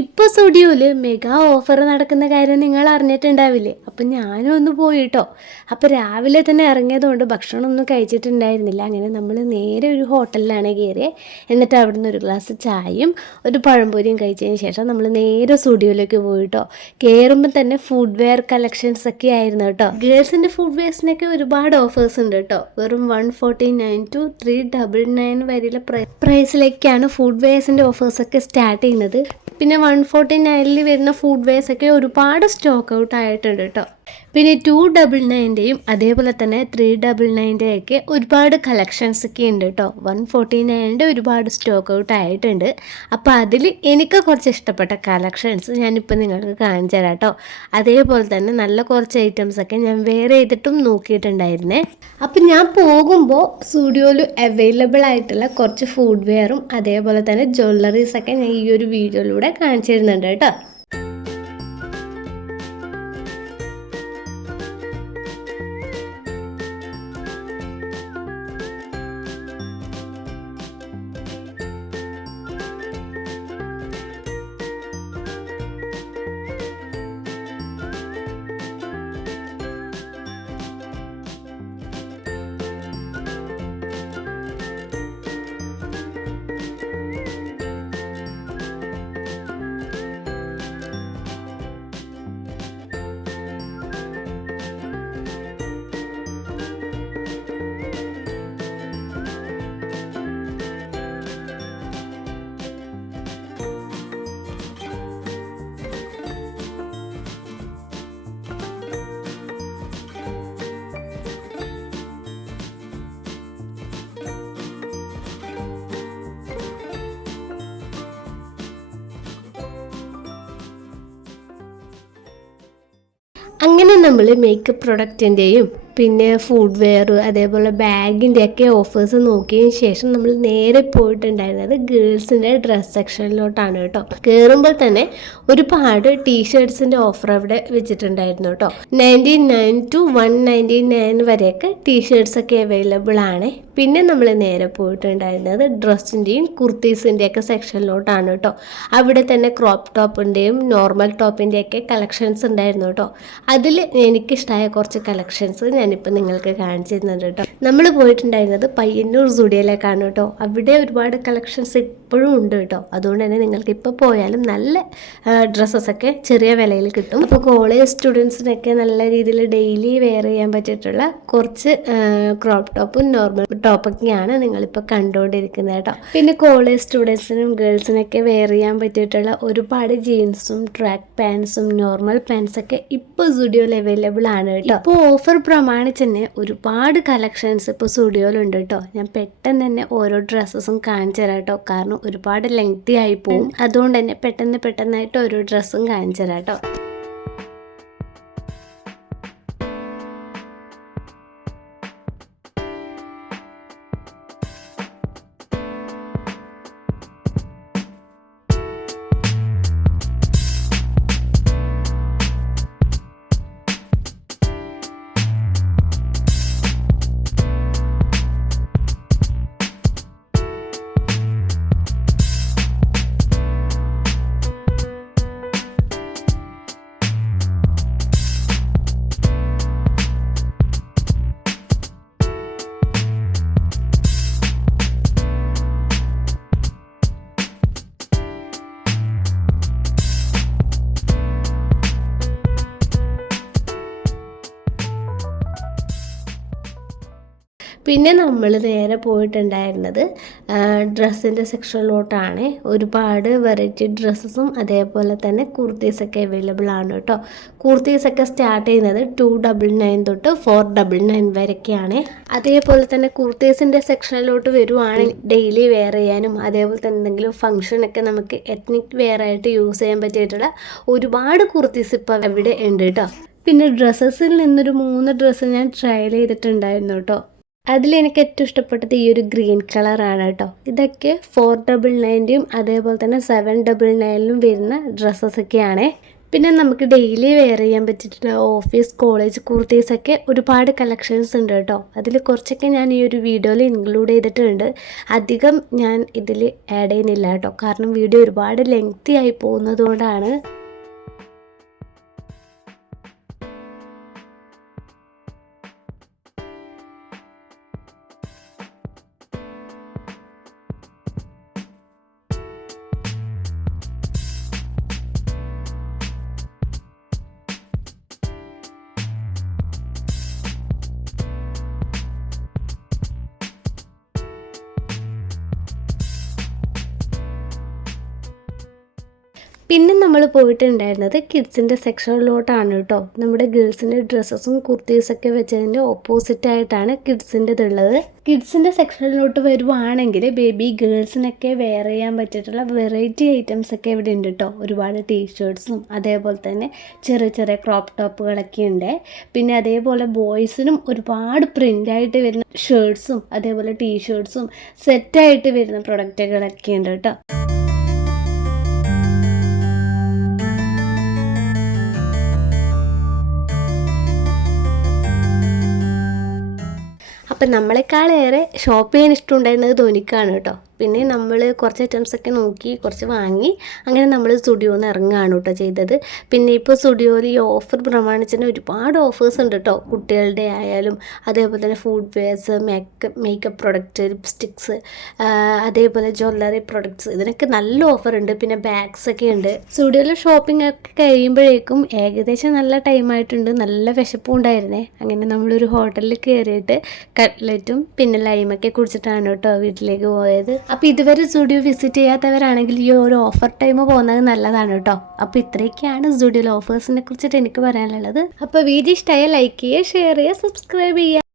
ഇപ്പോൾ സ്റ്റുഡിയോയിൽ mega offer നടക്കുന്ന കാര്യം നിങ്ങൾ അറിഞ്ഞിട്ടുണ്ടാവില്ലേ? അപ്പം ഞാനും ഒന്ന് പോയിട്ടോ. അപ്പോൾ രാവിലെ തന്നെ ഇറങ്ങിയതുകൊണ്ട് ഭക്ഷണമൊന്നും കഴിച്ചിട്ടുണ്ടായിരുന്നില്ല. അങ്ങനെ നമ്മൾ നേരെ ഒരു ഹോട്ടലിലാണ് കയറിയത്. എന്നിട്ട് അവിടുന്ന് ഒരു ഗ്ലാസ് ചായയും ഒരു പഴംപൊരിയും കഴിച്ചതിന് ശേഷം നമ്മൾ നേരെ സ്റ്റുഡിയോയിലേക്ക് പോയിട്ടോ. കയറുമ്പോൾ തന്നെ ഫുഡ് വെയർ കളക്ഷൻസ് ഒക്കെ ആയിരുന്നു കേട്ടോ. ഗേൾസിൻ്റെ ഫുഡ് വെയർസിനൊക്കെ ഒരുപാട് ഓഫേഴ്സ് ഉണ്ട് കേട്ടോ. വെറും 149 to 399 വരെയുള്ള പ്രൈസിലേക്കാണ് ഫുഡ് വെയർസിൻ്റെ ഓഫേഴ്സൊക്കെ സ്റ്റാർട്ട് ചെയ്യുന്നത്. പിന്നെ 149 വരുന്ന ഫുഡ് വെയർസൊക്കെ ഒരുപാട് സ്റ്റോക്ക് ഔട്ട് ആയിട്ടുണ്ട് കേട്ടോ. പിന്നെ 299 അതേപോലെ തന്നെ 399 ഒക്കെ ഒരുപാട് കളക്ഷൻസ് ഒക്കെ ഉണ്ട് കേട്ടോ. 149 ഒരുപാട് സ്റ്റോക്ക് ഔട്ട് ആയിട്ടുണ്ട്. അപ്പോൾ അതിൽ എനിക്ക് കുറച്ച് ഇഷ്ടപ്പെട്ട കളക്ഷൻസ് ഞാനിപ്പോൾ നിങ്ങൾക്ക് കാണിച്ചു തരാം കേട്ടോ. അതേപോലെ തന്നെ നല്ല കുറച്ച് ഐറ്റംസൊക്കെ ഞാൻ വേറെ ചെയ്തിട്ടും നോക്കിയിട്ടുണ്ടായിരുന്നേ. അപ്പം ഞാൻ പോകുമ്പോൾ സ്റ്റുഡിയോയിൽ അവൈലബിൾ ആയിട്ടുള്ള കുറച്ച് ഫുഡ് വെയറും അതേപോലെ തന്നെ ജ്വല്ലറീസൊക്കെ ഞാൻ ഈ ഒരു വീഡിയോയിലൂടെ കാണിച്ചു തരുന്നുണ്ട് കേട്ടോ. അങ്ങനെ നമ്മൾ മേക്കപ്പ് പ്രൊഡക്റ്റിൻ്റെയും പിന്നെ ഫുഡ് വെയർ അതേപോലെ ബാഗിൻ്റെയൊക്കെ ഓഫേഴ്സ് നോക്കിയതിന് ശേഷം നമ്മൾ നേരെ പോയിട്ടുണ്ടായിരുന്നത് ഗേൾസിൻ്റെ ഡ്രസ് സെക്ഷനിലോട്ടാണ് കേട്ടോ. കയറുമ്പോൾ തന്നെ ഒരുപാട് ടീഷർട്സിൻ്റെ ഓഫർ അവിടെ വെച്ചിട്ടുണ്ടായിരുന്നു കേട്ടോ. 99 to 199 വരെയൊക്കെ ടീഷർട്സൊക്കെ അവൈലബിൾ ആണ്. പിന്നെ നമ്മൾ നേരെ പോയിട്ടുണ്ടായിരുന്നത് ഡ്രസ്സിൻ്റെയും കുർത്തീസിൻ്റെയൊക്കെ സെക്ഷനിലോട്ടാണ് കേട്ടോ. അവിടെ തന്നെ ക്രോപ്പ് ടോപ്പിൻ്റെയും നോർമൽ ടോപ്പിൻ്റെയൊക്കെ കളക്ഷൻസ് ഉണ്ടായിരുന്നു കേട്ടോ. അതിൽ എനിക്കിഷ്ടമായ കുറച്ച് കളക്ഷൻസ് ഞാനിപ്പോൾ നിങ്ങൾക്ക് കാണിച്ചു തരുന്നുണ്ട് കേട്ടോ. നമ്മൾ പോയിട്ടുണ്ടായിരുന്നത് പയ്യന്നൂർ സ്റ്റുഡിയോയിലേക്കാണ് കേട്ടോ. അവിടെ ഒരുപാട് കളക്ഷൻസ് ഇപ്പോഴും ഉണ്ട് കേട്ടോ. അതുകൊണ്ട് തന്നെ നിങ്ങൾക്ക് ഇപ്പോൾ പോയാലും നല്ല ഡ്രസ്സസൊക്കെ ചെറിയ വിലയിൽ കിട്ടും. അപ്പോൾ കോളേജ് സ്റ്റുഡൻസിനൊക്കെ നല്ല രീതിയിൽ ഡെയിലി വെയർ ചെയ്യാൻ പറ്റിയിട്ടുള്ള കുറച്ച് ക്രോപ്പ് ടോപ്പും നോർമൽ ടോപ്പൊക്കെയാണ് നിങ്ങളിപ്പോൾ കണ്ടുകൊണ്ടിരിക്കുന്നത് കേട്ടോ. പിന്നെ കോളേജ് സ്റ്റുഡൻസിനും ഗേൾസിനൊക്കെ വെയർ ചെയ്യാൻ പറ്റിയിട്ടുള്ള ഒരുപാട് ജീൻസും ട്രാക്ക് പാൻസും നോർമൽ പാൻസൊക്കെ ഇപ്പോൾ സ്റ്റുഡിയോയിൽ അവൈലബിൾ ആണ് കേട്ടോ. ഇപ്പോൾ ഓഫർ പ്രമാണിച്ച് തന്നെ ഒരുപാട് കളക്ഷൻസ് ഇപ്പോൾ സ്റ്റുഡിയോയിലുണ്ട് കേട്ടോ. ഞാൻ പെട്ടെന്ന് തന്നെ ഓരോ ഡ്രസ്സസും കാണിച്ചു തരാം കേട്ടോ. കാരണം ഒരുപാട് ലെങ്തി ആയി പോകും. അതുകൊണ്ട് തന്നെ പെട്ടെന്നായിട്ട് ഓരോ ഡ്രസ്സും കാണിച്ചു തരാം കേട്ടോ. പിന്നെ നമ്മൾ നേരെ പോയിട്ടുണ്ടായിരുന്നത് ഡ്രസ്സിൻ്റെ സെക്ഷനിലോട്ടാണ്. ഒരുപാട് വെറൈറ്റി ഡ്രസ്സസും അതേപോലെ തന്നെ കുർത്തീസൊക്കെ അവൈലബിൾ ആണ് കേട്ടോ. കുർത്തീസൊക്കെ സ്റ്റാർട്ട് ചെയ്യുന്നത് 299 തൊട്ട് 499 വരെയൊക്കെയാണ്. അതേപോലെ തന്നെ കുർത്തീസിൻ്റെ സെക്ഷനിലോട്ട് വരുവാണെങ്കിൽ ഡെയിലി വെയർ ചെയ്യാനും അതേപോലെ തന്നെ എന്തെങ്കിലും ഫംഗ്ഷനൊക്കെ നമുക്ക് എത്നിക് വെയർ ആയിട്ട് യൂസ് ചെയ്യാൻ പറ്റിയിട്ടുള്ള ഒരുപാട് കുർത്തീസ് ഇപ്പോൾ അവിടെ ഉണ്ട് കേട്ടോ. പിന്നെ ഡ്രസ്സസിൽ നിന്നൊരു 3 ഡ്രസ്സ് ഞാൻ ട്രയൽ ചെയ്തിട്ടുണ്ടായിരുന്നു കേട്ടോ. അതിലെനിക്ക് ഏറ്റവും ഇഷ്ടപ്പെട്ടത് ഈ ഒരു ഗ്രീൻ കളറാണ് കേട്ടോ. ഇതൊക്കെ 499 അതേപോലെ തന്നെ 799 വരുന്ന ഡ്രസ്സസൊക്കെയാണ്. പിന്നെ നമുക്ക് ഡെയിലി വെയർ ചെയ്യാൻ പറ്റിയിട്ടുള്ള ഓഫീസ് കോളേജ് കുർത്തീസൊക്കെ ഒരുപാട് കളക്ഷൻസ് ഉണ്ട് കേട്ടോ. അതിൽ കുറച്ചൊക്കെ ഞാൻ ഈ ഒരു വീഡിയോയിൽ ഇൻക്ലൂഡ് ചെയ്തിട്ടുണ്ട്. അധികം ഞാൻ ഇതിൽ ആഡ് ചെയ്യുന്നില്ല കേട്ടോ, കാരണം വീഡിയോ ഒരുപാട് ലെങ്തി ആയി പോകുന്നത് കൊണ്ടാണ്. പിന്നെ നമ്മൾ പോയിട്ടുണ്ടായിരുന്നത് കിഡ്സിൻ്റെ സെക്ഷനിലോട്ടാണ് കേട്ടോ. നമ്മുടെ ഗേൾസിൻ്റെ ഡ്രസ്സസും കുർത്തീസൊക്കെ വെച്ചതിൻ്റെ ഓപ്പോസിറ്റായിട്ടാണ് കിഡ്സിൻ്റെത് ഉള്ളത്. കിഡ്സിൻ്റെ സെക്ഷനിലോട്ട് വരുവാണെങ്കിൽ ബേബി ഗേൾസിനൊക്കെ വെയർ ചെയ്യാൻ പറ്റിയിട്ടുള്ള വെറൈറ്റി ഐറ്റംസ് ഒക്കെ ഇവിടെ ഉണ്ട് കേട്ടോ. ഒരുപാട് ടീഷർട്ട്സും അതേപോലെ തന്നെ ചെറിയ ചെറിയ ക്രോപ്പ് ടോപ്പുകളൊക്കെ ഉണ്ട്. പിന്നെ അതേപോലെ ബോയ്സിനും ഒരുപാട് പ്രിൻ്റായിട്ട് വരുന്ന ഷർട്ട്സും അതേപോലെ ടീഷർട്ട്സും സെറ്റായിട്ട് വരുന്ന പ്രൊഡക്റ്റുകളൊക്കെ ഉണ്ട് കേട്ടോ. അപ്പം നമ്മളെക്കാളേറെ ഷോപ്പ് ചെയ്യാൻ ഇഷ്ടമുണ്ടായിരുന്നത് ധോനിക്കാണ് കേട്ടോ. പിന്നെ നമ്മൾ കുറച്ച് ഐറ്റംസൊക്കെ നോക്കി കുറച്ച് വാങ്ങി അങ്ങനെ നമ്മൾ സ്റ്റുഡിയോയിൽ നിന്ന് ഇറങ്ങുകയാണ് കേട്ടോ ചെയ്തത്. പിന്നെ ഇപ്പോൾ സ്റ്റുഡിയോയിൽ ഈ ഓഫർ പ്രമാണിച്ചിട്ട് ഒരുപാട് ഓഫേഴ്സ് ഉണ്ട് കേട്ടോ. കുട്ടികളുടെ ആയാലും അതേപോലെ തന്നെ food wares, makeup product, lipsticks, അതേപോലെ ജ്വല്ലറി പ്രൊഡക്ട്സ്, ഇതിനൊക്കെ നല്ല ഓഫർ ഉണ്ട്. പിന്നെ ബാഗ്സൊക്കെ ഉണ്ട്. സ്റ്റുഡിയോയിൽ ഷോപ്പിംഗ് ഒക്കെ കഴിയുമ്പോഴേക്കും ഏകദേശം നല്ല ടൈമായിട്ടുണ്ട്. നല്ല വിശപ്പും ഉണ്ടായിരുന്നേ. അങ്ങനെ നമ്മളൊരു ഹോട്ടലിൽ കയറിയിട്ട് കട്ട്ലറ്റും പിന്നെ ലൈമൊക്കെ കുടിച്ചിട്ടാണ് കേട്ടോ വീട്ടിലേക്ക് പോയത്. അപ്പോൾ ഇതുവരെ സ്റ്റുഡിയോ വിസിറ്റ് ചെയ്യാത്തവരാണെങ്കിൽ ഈ ഒരു ഓഫർ ടൈം പോകുന്നത് നല്ലതാണ് കേട്ടോ. അപ്പോൾ ഇത്രയൊക്കെയാണ് സ്റ്റുഡിയോയിലെ ഓഫേഴ്സിനെ കുറിച്ചിട്ട് എനിക്ക് പറയാനുള്ളത്. അപ്പോൾ വീഡിയോ ഇഷ്ടമായ ലൈക്ക് ചെയ്യുക, ഷെയർ ചെയ്യുക, സബ്സ്ക്രൈബ് ചെയ്യുക.